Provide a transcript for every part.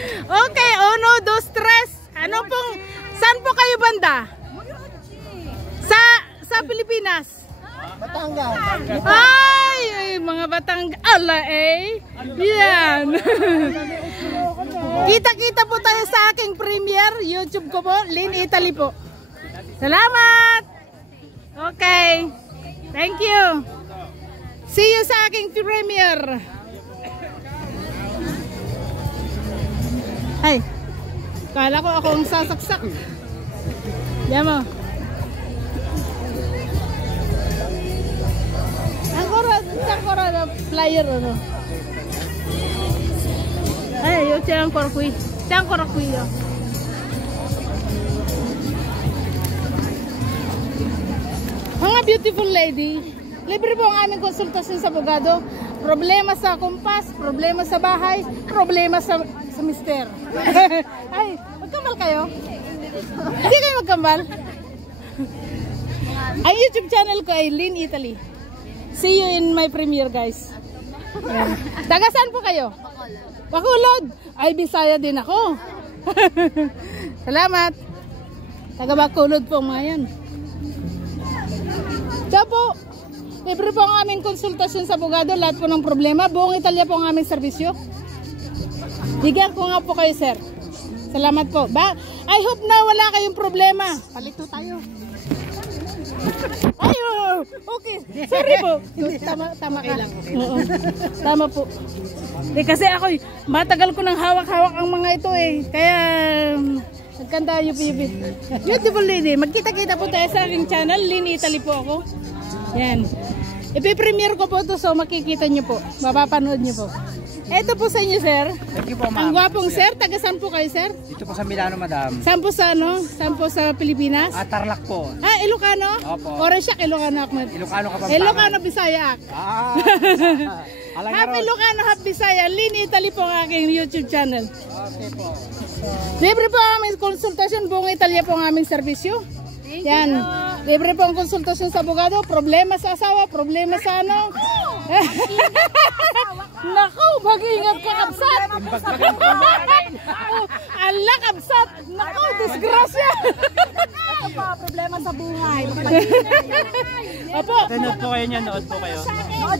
Okay, uno, dos, tres. Ano pong, saan po kayo banda? Sa Pilipinas? Batangas. Ay, mga Batangas. Ala eh. Yan. Kita-kita po tayo sa aking premiere. YouTube ko po. Lynn Italy po. Salamat. Okay. Thank you. See you sa aking premiere. Ay. Kala ko ako ang sasaksak. Yan mo. Ang kora na flyer ano. Ay, yung siyang korakui. Siyang korakui yun. Mga beautiful lady, libre po ang aming konsultasyon sa abogado. Problema sa kumpas, problema sa bahay, problema sa mister. Ay, magkambal kayo? Hindi kayo magkambal? Ang YouTube channel ko ay Lynn Italy. See you in my premiere, guys. Taga saan po kayo? Bacolod. Ay, Bisaya din ako. Salamat. Taga Bacolod po mga yan. Diyan po, libre po ang aming konsultasyon sa abogado. Lahat po ng problema. Buong Italia po ang aming serbisyo. Bigyan ko nga po kayo, sir. Salamat po. I hope na wala kayong problema. Palito tayo. Ay, okay. Sorry po. Tama ka. Oo. Tama po. Kasi ako, matagal ko nang hawak-hawak ang mga ito eh. Kaya, nagkanta yupi-yupi. Beautiful lady. Magkita-kita po tayo sa aking channel. Lynn Italy po ako. Yan. Ipi-premiere ko po ito, so makikita nyo po. Mapapanood nyo po. Ito po sa inyo, sir. Thank you po, ma'am. Ang gwapong sir. Taga saan po kayo, sir? Dito po sa Milano, madam. Saan po sa ano? Saan po sa Pilipinas? Tarlac po. Ah, Ilocano? Opo. Orange siya, Ilocano ako. Ilocano ka pa. Ilocano, Bisaya ako. Alam Happy Ilocano, Happy Bisaya. Lynn Italy po ang aking YouTube channel. Okay po. Libre po ang aming konsultasyon. Buong Italia po ang aming serbisyo. Yan. Libre po ang konsultasyon sa abogado. Problema sa asawa, problema sa ano. Naku, mag-ingat ka, kabsat. Ala, kabsat. Naku, disgrasya. Ito po, problema sa buhay. Opo. Nood po kayo niyan, nood po kayo.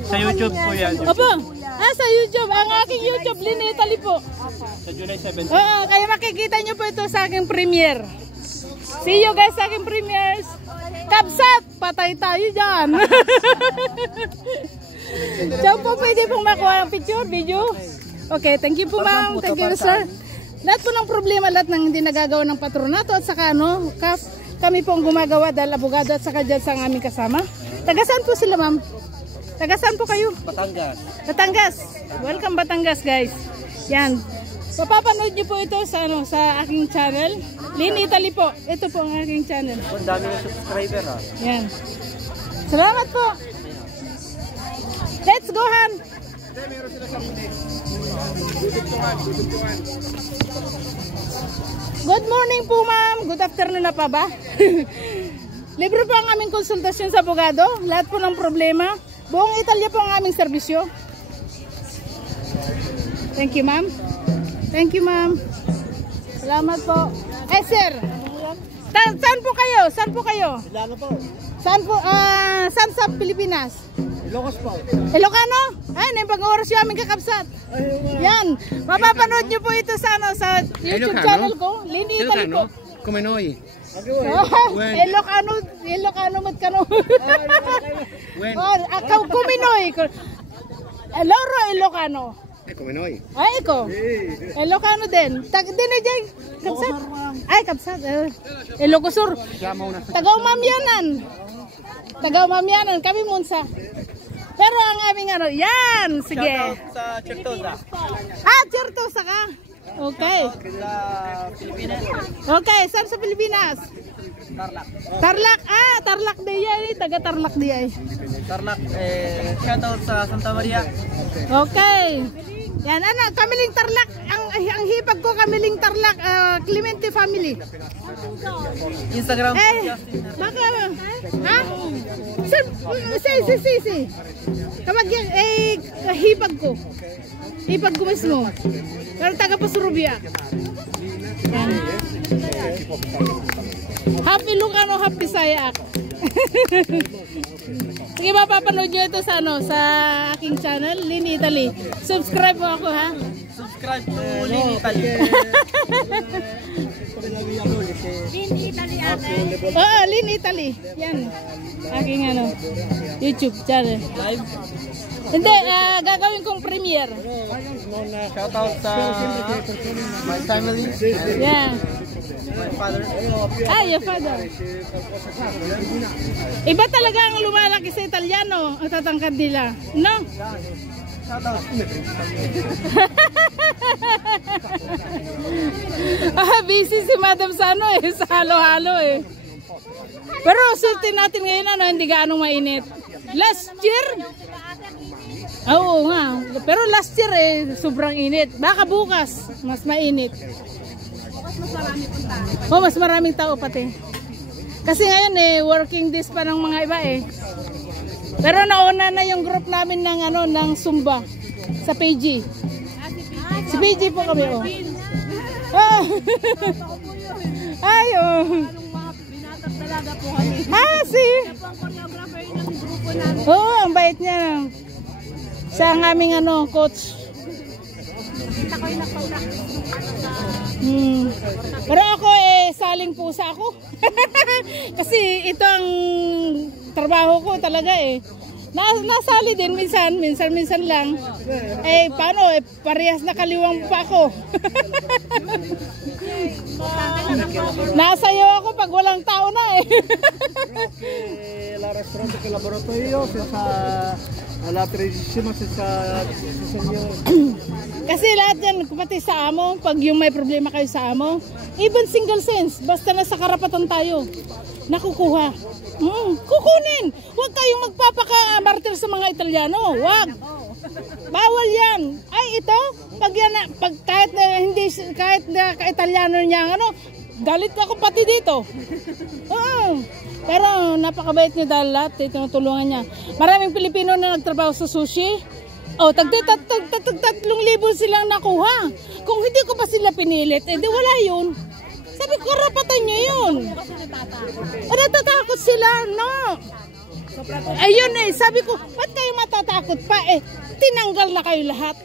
Sa YouTube po yan. Opo. Sa YouTube. Ang aking YouTube, Lynn Italy po. Sa July 7. Oo, kaya makikita nyo po ito sa aking premiere. See you guys sa aking premieres. Kabsat, patay tayo dyan. Diyan po pwede pong makuha ng picture, video. Okay, thank you po ma'am. Thank you sir. Lahat po ng problema, lahat ng hindi nagagawa ng patronato at saka ano, kami pong gumagawa dahil abogado at saka dyan sa aming kasama. Taga saan po sila ma'am? Taga saan po kayo? Batangas. Batangas. Welcome Batangas guys. Yan. Papapanood niyo po ito sa ano sa aking channel. Lynn Italy po. Ito po ang aking channel. Ang dami ng subscriber ha. Yan. Salamat po. Let's go Han. Good morning po ma'am. Good afternoon na pa ba? Libre po ang aming konsultasyon sa abogado. Lahat po ng problema. Buong Italia po ang aming serbisyo. Thank you ma'am. Thank you ma'am. Salamat po. Sir. Saan po kayo? Saan po kayo? Milano po. Saan po? Saan sa Pilipinas? Ilocos po. Ilocano? Ay, pag-oras yung aming kakapsat. Yan. Mapapanood nyo po ito sa, ano, sa YouTube channel ko. Lynn Italy po. Kumenoy. Ilocano matkano. Kuminoy. Loro Ilocano. Kumenoy. Ay, ikaw. Ilocano din. Din ay kapsat. Ay, kapsat. Ilocosur. Taga-Umamyanan. Taga-Umamyanan. Kami munsa. Pero ang aming ano, yan. Sige. Sa Certosa. Certosa ka. Okay. Sa Pilipinas. Okay, saan sa Pilipinas? Tarlac. Tarlac. Tarlac di ay. Taga Tarlac di ay. Tarlac. Shoutout sa Santa Maria. Okay. Yan, ano, Kamiling Tarlac. Ang hipag ko, Kamiling Tarlac. Clemente family. Instagram. Baka, ha? Si. Kamag yan, hipag ko. Hipag ko mismo. Pero taga Pasurubia. Yan. Half Ilocano, half Bisaya ako. Sige, mapapanood nyo ito sa, sa aking channel, Lynn Italy. Subscribe po ako, ha? Subscribe to Lynn Italy. Lynn Italy ate. Oo, Lynn Italy. Yan. Aking YouTube channel. Live. Hindi, gagawin kong premiere. Shout out sa my family. Yeah. My father. Your father. Iba talaga ang lumalaki sa Italiano ang tatangkad nila. No? Shout out. Busy si Madam sa sa halo-halo Pero sutin natin ngayon hindi gaano mainit. Last year, oo nga. Pero last year sobrang init. Baka bukas, mas mainit. Mas maraming tao pati. Kasi ngayon working days pa ng mga iba Pero nauna na yung group namin ng ng Zumba sa PG. Si PG po kami Ayo. Binatang talaga po kami. Si. Siya po ang choreographer ng grupo namin. Ang bait niya. Siya ang aming coach. Kita ko yung nagpa-practice Pero ako saling pusa ako. Kasi ito ang trabaho ko talaga nasali din minsan lang. Paano parehas na kaliwang pa ako. Nasayaw ako pag walang tao na La restaurante che lavorato io la tradizione sa Kasi lahat yan, pati sa amo, pag yung may problema kayo sa amo, even single sense, basta nasa karapatan tayo, nakukuha. Kukunin! Huwag kayong magpapaka-martir sa mga Italiano. Huwag! Bawal yan. Ito, kahit na ka-Italiano niya, galit ako pati dito. Pero napakabait niya dahil lahat, tinutulungan niya. Maraming Pilipino na nagtrabaho sa sushi. 3,000 silang nakuha. Kung hindi ko pa sila pinilit, di wala yun. Sabi ko, karapatan nyo yun. Natatakot sila, no? Ayun sabi ko, ba't kayo matatakot pa tinanggal na kayo lahat.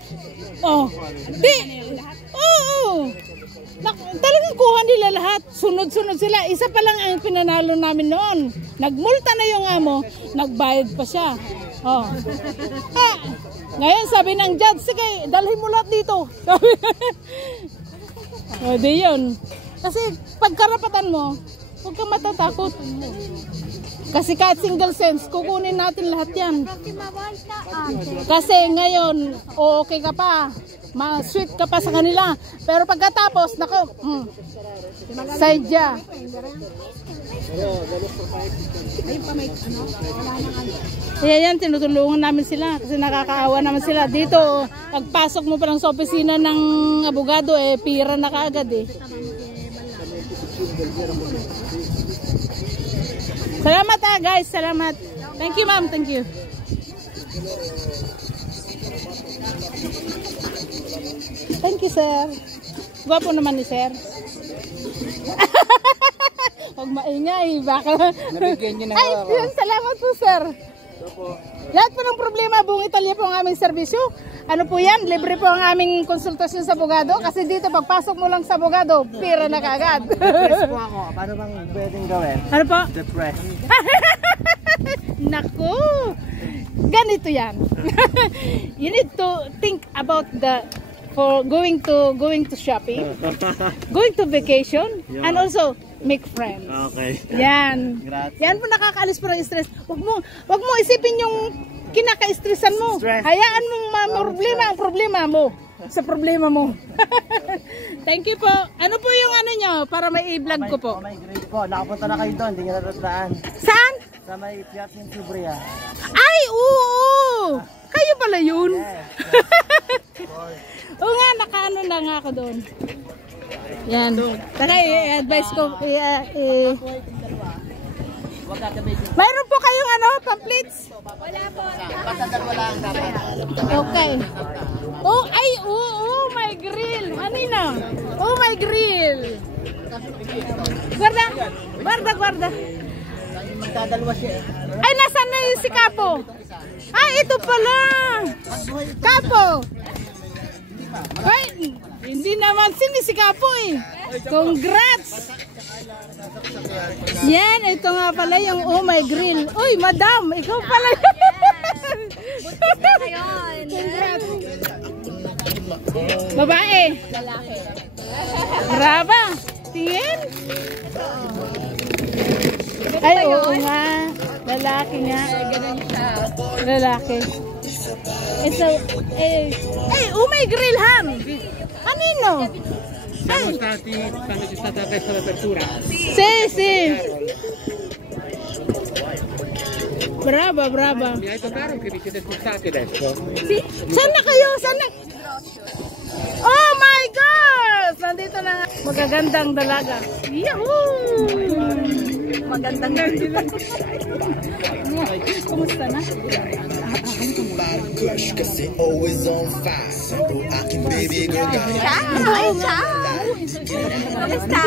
Talagang kuha nila lahat. Sunod-sunod sila. Isa pa lang ang pinanalo namin noon. Nagmulta na yung amo, nagbayad pa siya. Ngayon sabi ng judge, sige, dalhin mo lahat dito. Di yun. Kasi pagkarapatan mo, huwag kang matatakot. Kasi kahit single sense, kukunin natin lahat yan. Kasi ngayon, okay ka pa. Ma-sweet ka pa sa kanila. Pero pagkatapos, nako, sadya. Kaya yan, tinutulungan namin sila. Kasi nakakaawa naman sila. Dito, pagpasok mo pa lang sa opisina ng abogado, pira na kaagad Salamat guys, salamat. Thank you ma'am, thank you. Thank you sir. Gwapo naman ni sir. Huwag maingay, baka nabigyan niyo na ako. Yun, salamat po sir. Lahat po ng problema, buong Italia po ang aming serbisyo. Ano po yan? Libre po ang aming konsultasyon sa abogado. Kasi dito, pagpasok mo lang sa abogado, pira na kaagad. Depress po ako. Paano bang pwedeng gawin? Ano po? Depress. Naku! Ganito yan. You need to think about for going to shopping, going to vacation, and also make friends. Okay. Yan. Grazie. Yan po nakakaalis po ng stress. Wag mo isipin yung kinaka-stressan mo. Stress. Hayaan mong ang problema mo sa problema mo. Thank you po. Ano po yung nyo para may i-vlog ko po? May grade po. Nakapunta na kayo doon. Hindi nyo natandaan. Saan? Sa may Piat ng Subria. Ay, oo! Kayo pala yun. Oo nga, nakaano na nga ako doon. Yan. Taka, i-advise ko. Mayroon po kayong ano, pamphlets? Wala po. Okay. Oh, ay, oh my grill. Anina? Oh my grill. Guarda. Ay, nasaan na yung si Kapo? Ah, ito pala. Kapo. Ay, hindi naman si Kapo eh. Congrats. Yan, ito nga pala yung oh my grill. Uy, madam, ikaw pala. Congrats. Babae. Lalaki. Brava. Tingin. Ay, oo nga. Lalaki nga. Ganun siya. Lalaki. Ito, oh my grill ham. Anino? Siamo stati quando c'è stata la festa d'apertura. Sì. Brava. Mi hai detto caro che vi siete spostati adesso? Si, sana kayo? Oh my gosh! Nandito na nga. Magagandang dalaga. Yahoo! Magandang dalaga. Kumusta na? Kasi always on fire. Kung aking baby girl Kamusta?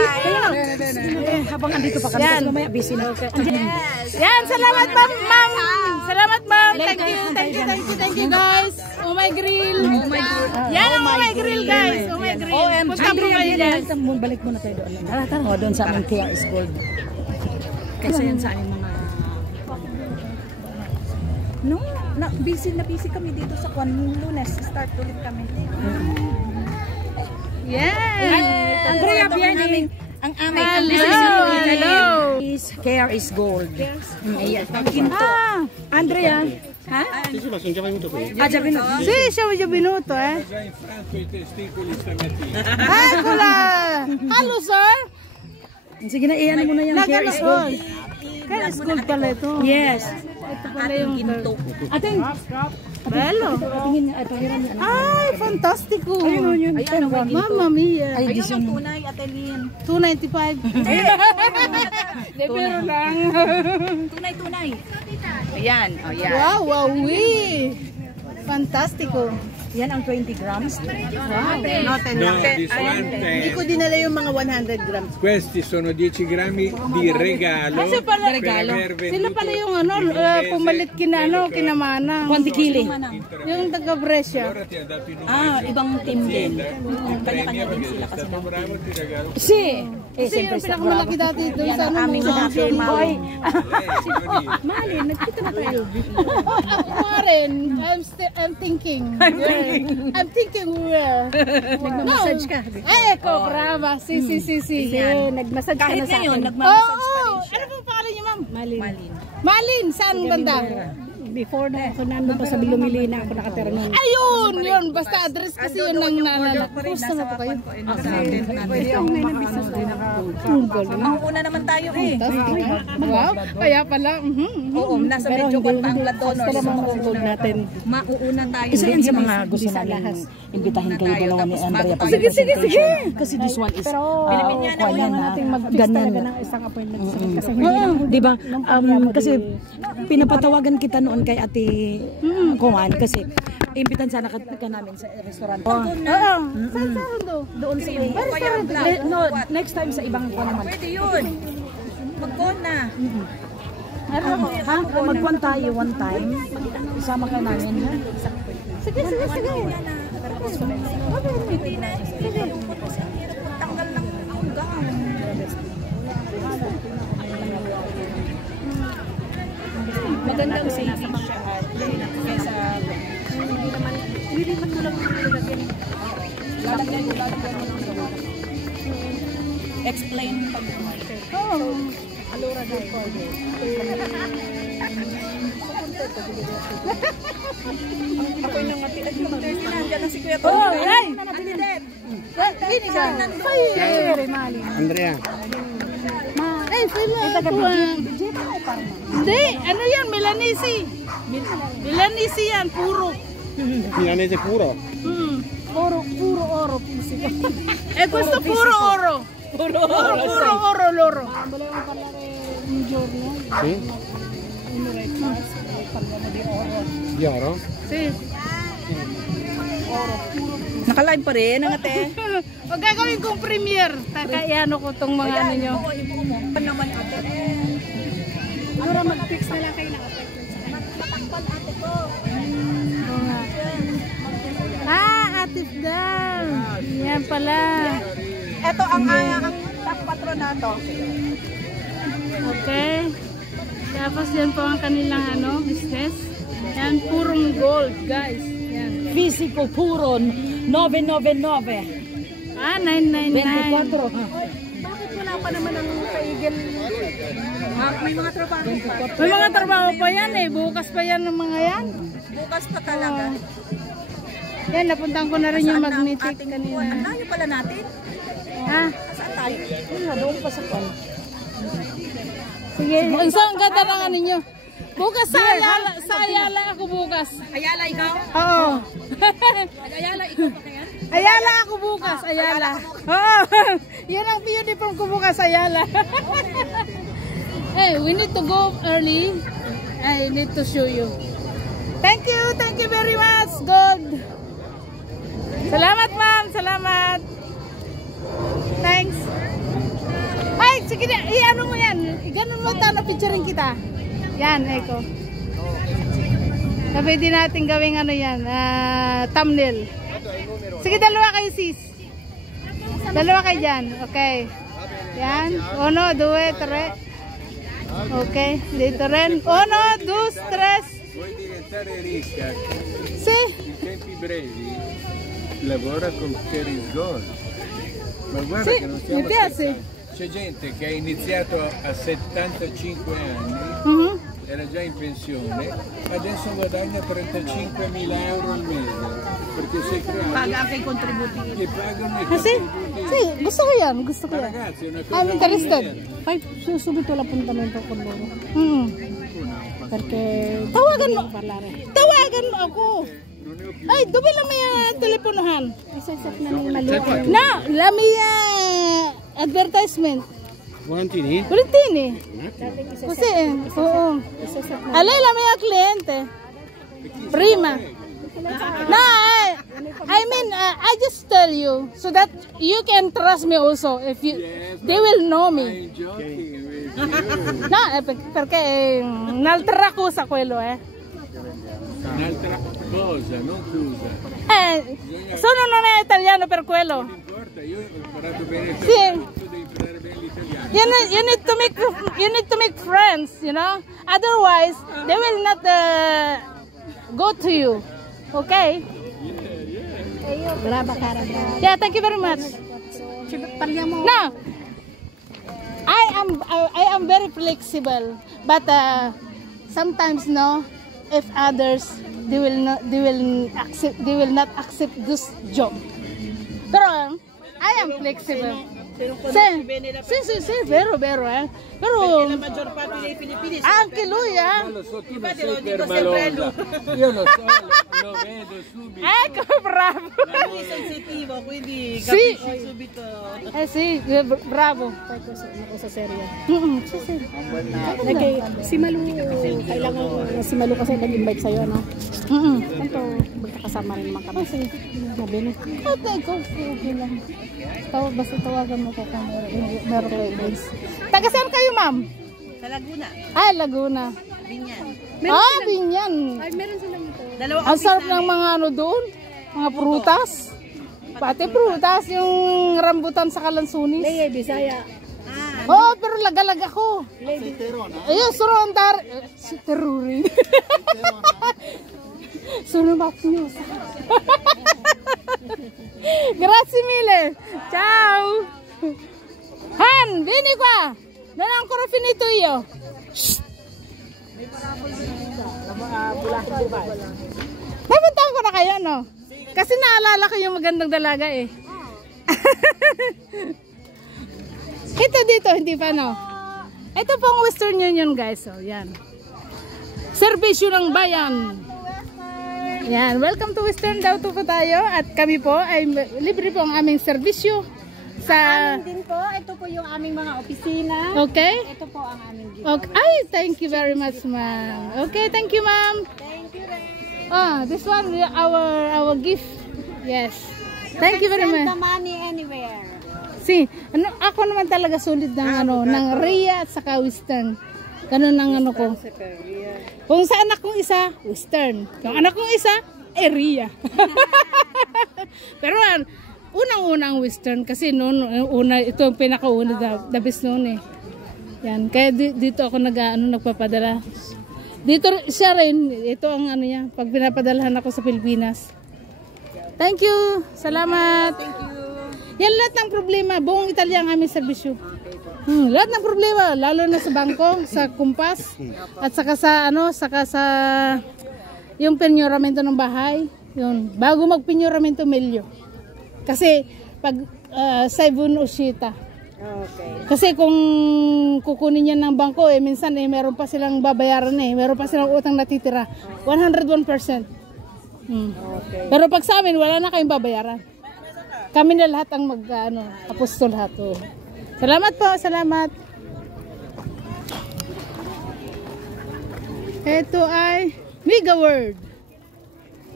Habang andito pa kami, mamaya busy na. Yan, salamat ma'am. Salamat ma'am. Thank you guys. Oh my grill. Yan ang oh my grill guys. Oh my grill. Punta po kayo guys. Balik muna tayo doon. Tara, doon sa aming Kia is Gold. Kasi yan sa aming mga... No, busy kami dito sa Lunes. Start ulit kami. Yan. Andrea, biyanin. Ang aming Hello. Care is Gold. Andrea. Ha? Sì, ma sono già venuto qui. Ah, già venuto. Sì, siamo già venuto Già infranto i testicoli stamattina. Eccola. Hello sir. Sige na, iyan mo na yung Care is Gold. Care is Gold pala ito. Yes. Ito pala yung Ginto. Ating, bello. tingin niya, ito hiram niya. Ay, fantastico. Ayun yun. Mamma mia. Ay, this one. Tunay, Atelin. 295. De pero lang. Tunay. Ayan, oh yan. Wow, fantastico. Yan ang 20 grams. Wow. No, this one, Hindi ko dinala yung mga 100 grams. questi sono 10 grammi di regalo. Kasi pala, per aver venduto sila pala yung ano, pumalit kinamana. Quanti kili? Yung taga Brescia. Ora ti ha dato i numeri. Ah, ibang team din. Kanya-kanya din sila kasi bravo ti regalo. Si, Kasi yung pinakamalaki dati doon sa ano. aming dati, Hoy. Malin, nagkita na tayo. Ako rin, I'm thinking. I'm thinking where. Nagmamassage ka. Ay, eko, brava. Si. Nagmassage ka na sa akin. nagmamassage Oo. Ano pong pangalan niyo, ma'am? Malin. Malin, saan banda? Before na ako nandun pa sa Bilumili na ako nakatira nun. Ayun, yun. Basta address kasi yun ng naalala. Kumusta na po kayo? Mauuna naman tayo eh. Wow, kaya pala. Oo, nasa medyo kwan pa ang blood donors. natin. Mauuna tayo. Isa yan sa mga gusto namin imbitahin kayo dalawa ni Andrea. Sige. Kasi this one is Kailangan natin mag-fix talaga ng isang appointment. Kasi di ba? Kasi pinapatawagan kita noon kay Ate Kuan kasi imbitan sana ka namin sa restaurant. Oo. Saan Doon sa no, next time sa ibang kuan naman. Pwede yun. Mag-kuan na. Mag-kuan tayo one time. Isama ka namin. Sige. Tanggal lang ang gown. Magandang savings siya at kesa hindi naman kulang ng lalagyan. Lalagyan mo. Explain pag Alora daw po. Ako'y nangati. Nandiyan na si Kuya Tony. Oh, ay! Andrea. Ay, sila ako. Hindi, ano yan? Milanese. Milanese yan, puro. Milanese puro. Puro oro. Questo puro oro. Puro oro, loro. un giorno. Sì? Di oro? Sì. Nakalive pa rin, ang ate. Huwag gagawin kong premiere. Takaiano ko tong mga ano nyo. Pa naman ate. Dora, mag-fix na lang kayo na ate. Matakpan ate ko. Atif daw. Yan pala. Ito ang top patronato. Okay. Tapos yan po ang kanilang ano, business. Yan, purong gold, guys. Yan. Fisico Puron, 999. 999. 24. Bakit wala pa naman ang kaigil? May mga trabaho pa. May mga trabaho pa yan eh. Bukas pa yan ng mga yan. Bukas pa talaga. Yan, napuntahan ko na rin yung Saan ang magnetic ating kanina. buwan? Ang layo pala natin. Ha? Saan tayo? Doon pa sa pan. Sige, ang saan ganda ng ano nyo? Bukas sa Ayala ako bukas. Ayala, ikaw? Oo. Ayala, ikaw pa kaya? Ayala ako bukas, Ayala. Oo. Yan ang uniform ko bukas, Ayala. Hey, we need to go early. I need to show you. Thank you very much, God. Salamat, ma'am. Salamat. Thanks. Ay, sige na. I-ano mo yan. Ganun mo tayo na picturein kita. Yan, Eko. Pwede natin gawing ano yan, thumbnail. Sige, dalawa kayo, sis. Dalawa kayo dyan. Okay. Yan. 1, 2, 3. Okay. Dito rin. 1, 2, 3. Vuoi diventare ricca Sì. in tempi brevi? Lavora con Cherry's Gold. Ma guarda Sì, che non mi stiamo piace. scherzando. C'è gente che ha iniziato a 75 anni, Mhm. era già in pensione, adesso guadagna 35.000 euro al mese. Perché sei creato Paga anche i contributi. che pagano i Kasi, contributi. gusto ko yan. Gusto ko Ma yan. ragazzi, è una cosa I'm interested. Poi subito l'appuntamento con loro. Perché Tawagan mo. parlare. Tawagan mo ako. Ay, dumi lang may teleponohan. Isa-set na ng maliit. No, lami advertisement. Volantini? Volantini. Kasi, oo. Alay lang may kliyente. Prima. No, I mean, I just tell you so that you can trust me also if you, they will know me. I giochi, No, perché un'altra cosa quello, un'altra cosa, non cosa. Sono non è italiano per quello. Non importa, io ho imparato bene il Sì. italiano, tu devi imparare bene l'italiano. You need to make friends, you know. Otherwise, they will not go to you. Okay? Brava cara, brava. Yeah, thank you very much. Parliamo. No, I am very flexible, but sometimes no, if others they will not accept this job. Pero I am flexible. Sì, vero, Pero anche lui, Lo so, tu non sei permalosa. Io lo so, lo vedo subito. ecco, bravo. Sei sensitivo, quindi Sì. capisci subito. Sì, bravo. Una cosa seria. Sì. Okay, si Malu, kailangan si Malu kasi nag-invite sa'yo, no? Kanto, magkakasama rin naman kami. Sabi no? Okay lang. Basta tawagan mo ko kung meron kayo events. Taga saan kayo, ma'am? Sa Laguna, Ay, Laguna. Binyan. Binyan. Ay, meron silang ito. Dalawang Ang sarap ng mga ano doon. Mga prutas. Pati prutas, yung rambutan sa Kalansunis. Leye, Bisaya. Oh, pero lagalag ako. Ayun, surondar. Si Teruri. Surumak news. Grazie mille. Ciao. Han, vieni qua. Non ho ancora finito io. Napuntahan ko na kayo, no? Kasi naalala ko yung magandang dalaga eh. Ito dito, hindi pa, no? Ito po ang Western Union, guys. So, yan. Serbisyo ng bayan. Yan. Welcome to Western daw po tayo. At kami po ay libre po ang aming serbisyo. Sa... Din po, ito po yung aming mga opisina. Okay? Ito po ang aming gift. Okay. Ay, thank you very much, ma'am. Okay, thank you, ma'am. Thank you, Ray. Ah, this one, our gift. Yes. Thank you very Send much. the money anywhere. Si, ako naman talaga sulit ng ng Rhea at saka Western. Ganun ang ano ko. Kung sa anak kong isa, Western. Yung anak kong isa, Rhea. Pero unang-unang Western kasi noon ito ang pinakauna the best noon eh. Yan, kaya dito ako nagpapadala. Dito siya rin, ito ang ano niya, pag pinapadalahan ako sa Pilipinas. Thank you. Salamat. Thank you. Yan lahat ng problema, buong Italia ang aming serbisyo. Lahat ng problema, lalo na sa bangko, sa kumpas, at saka sa yung penyoramento ng bahay, yun, bago magpenyoramento milyo. Kasi pag Saibun Ushita. Okay. Kasi kung kukunin niya ng bangko minsan meron pa silang babayaran meron pa silang utang natitira. 101%. Okay. Pero pag sa amin wala na kayong babayaran. Kami na lahat ang apostol lahat. Oh. Salamat po, salamat. Ito ay Mega World.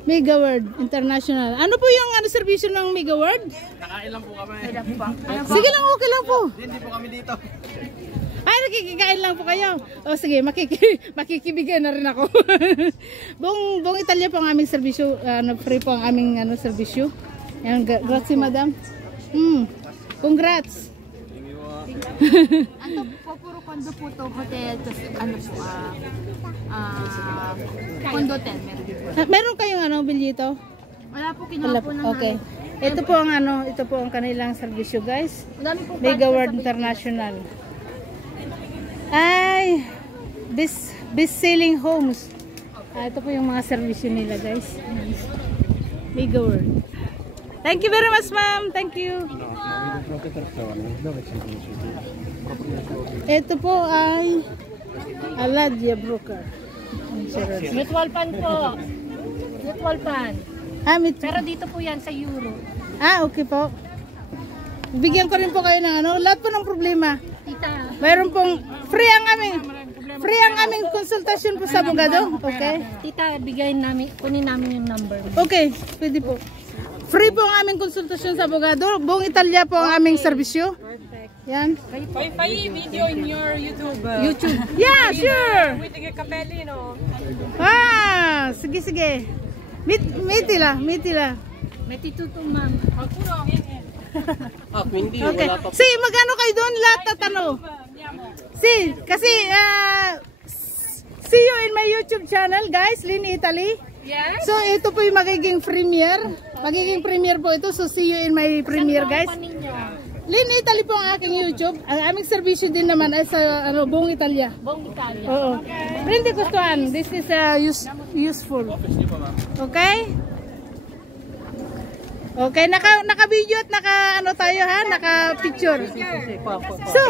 Mega World International. Ano po yung serbisyo ng Mega World? Nakain lang po kami. Sige lang, okay lang po. Hindi po kami dito. Ay, nakikikain lang po kayo. O sige, makikibigay na rin ako. buong Italia po ang aming serbisyo. Free po ang aming serbisyo. Yan, grazie madam. Congrats. Ano po, puro condo po to, hotel, condo hotel, meron din po. Meron kayong bilyito? Wala po, kinuha po ng okay. Ito po ang kanilang serbisyo, guys. Madami po Mega World International. Ay, best-selling homes. Ito po yung mga serbisyo nila, guys. Mega World. Thank you very much, ma'am. Thank you. Ito po ay Aladia Broker. Mutual fund po. Mutual fund. Pero dito po yan sa Euro. Okay po. Bigyan ko rin po kayo ng lahat po ng problema. Tita. Mayroon pong free ang aming konsultasyon po sa abogado. Okay? Tita, kunin namin yung number mo. Okay, pwede po. Free po ang aming konsultasyon sa abogado. Buong Italia po ang aming serbisyo. Perfect. Yan. Wi-Fi video in your YouTube. YouTube. Yeah, sure. With the Capelli, no? Sige. Mitila. May titutong ma'am. Okay. Magkano kayo doon lahat tatano? Kasi see you in my YouTube channel, guys, Lynn Italy. Yes. So ito po yung magiging premiere. Magiging premiere po ito. So see you in my premiere, guys. Lynn Italy po ang aking YouTube. Ang aming serbisyo din naman ay sa buong Italia. Buong Italia. Oo. Hindi gustuhan. This is useful. Okay? Okay, naka-video at tayo ha, naka-picture. So,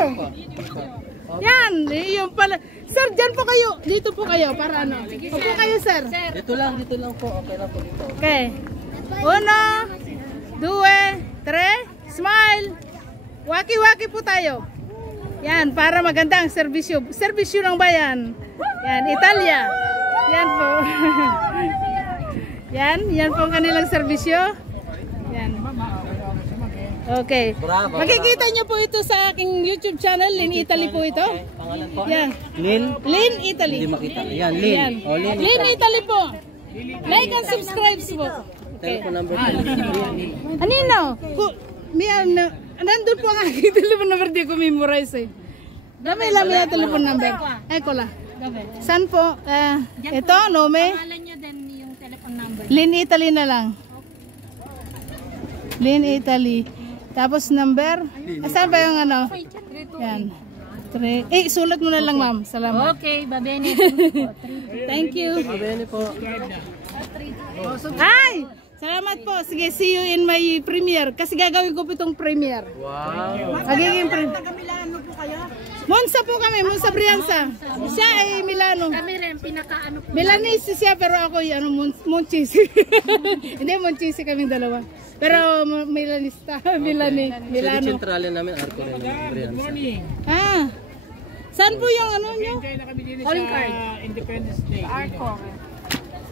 yan, yung pala. Sir, dyan po kayo. Dito po kayo para Opo kayo, sir. Dito lang po. Okay lang po dito. Okay. 1, 2, 3, smile. Waki-waki po tayo. Yan, para maganda ang serbisyo. Serbisyo ng bayan. Yan, Italia. Yan po. yan po ang kanilang serbisyo. Yan. Okay. Makikita nyo po ito sa aking YouTube channel, Lynn Italy po ito. Pangalan po? Yan. Lynn Italy. Hindi makita. Yan, Lynn. Yan. Lynn Italy po. Like and subscribe po. Okay. Telephone number po. Anino? Nandun po ang aking telephone number. Di ko memorize eh. Dami ang telephone number. Ay ko lang. Saan po? Ito, Nome. Pangalan nyo din yung telephone number. Lynn Italy na lang. Lynn Italy. Tapos number. Saan ba yung Yan. 3. Sulat mo na lang, ma'am. Salamat. Okay, babene. Thank you. Babene po. Ay! Salamat po. Sige, see you in my premiere. Kasi gagawin ko po itong premiere. Wow. Magiging premiere. Monza po kami. Monza Brianza. Siya ay Milano. Kami rin, pinaka-ano po. Milanese siya pero ako ay Monchisi. Hindi, Monchisi kami dalawa. Pero Milanista, Milano. Centrale namin, Arco rin namin, Brianza. Ah, saan po yung ano nyo? All card. Arco.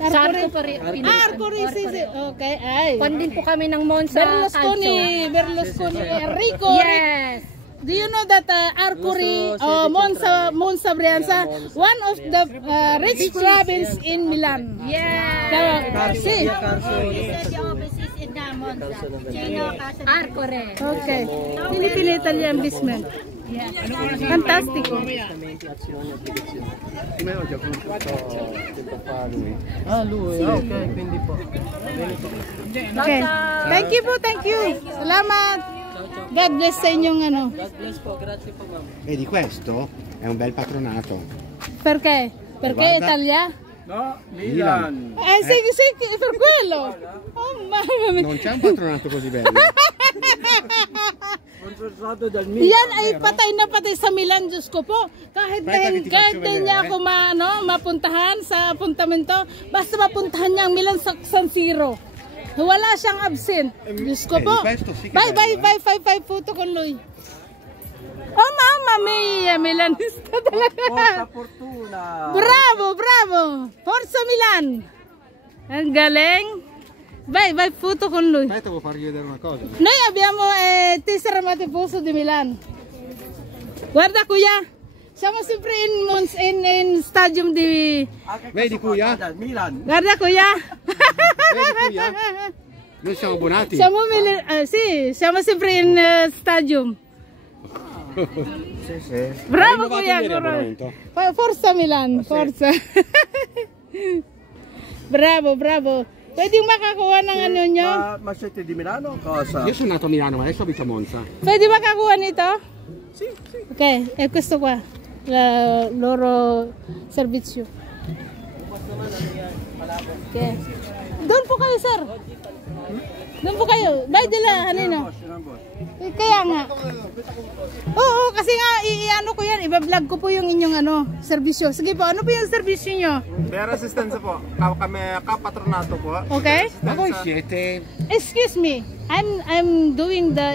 Sa Arco pa rin. Arco Ricis. Okay, ay. Kwan din po kami ng Monza Calcio. Berlusconi, Enrico. Yes. Do you know that Arcuri, Monza Brianza, one of the rich province in Milan? Yeah. See? Arcore. Okay. Filipino-Italian businessman. Fantastico. Okay, quindi po. Okay. Thank you po, thank you. Salamat. God bless sa inyong ano. God bless po, grazie po ma'am. Vedi, questo è un bel patronato. Perché? Perché Italia? No, Milan. Sì, sì, per quello. Oh mamma mia. Non c'è un patronato così bello. Sponsorato dal Milan. Yan ay patay na patay sa Milan, Diyos ko po. Kahit din niya ako mapuntahan sa apuntamento, basta mapuntahan niya ang Milan sa San Siro. Wala siyang absent. Diyos ko po. Bye, photo con lui. Oh, mamma mia, Milanista talaga. Porta fortuna. Bravo. Forza Milan. Ang galing. Bye, photo con lui. Aspetta, devo fargli vedere una cosa. Noi abbiamo tessera matifoso di Milan. Guarda kuya, siamo sempre in stadium di... Vedi Cuia? Milan. Guarda kuya. Vedi Cuia? Noi siamo abbonati. Siamo sempre in stadium. Bravo kuya. Forza Milan, forza. Bravo. Pwede makakuha ng ano nyo? Ma siete di Milano? Cosa? Io sono nato a Milano, ma adesso abito a Monza. Pwede makakuha nito? Sì. Ok, e questo qua, la loro servizio. Okay. Doon po kayo, sir. Doon po kayo. Bay dila, hanina. Kaya nga. Oo, kasi nga, i-ano ko yan, i-vlog ko po yung inyong serbisyo. Sige po, ano po yung serbisyo nyo? Per assistenza po, kami kapatronato po. Okay? Ma voi siete? Excuse me, I'm doing the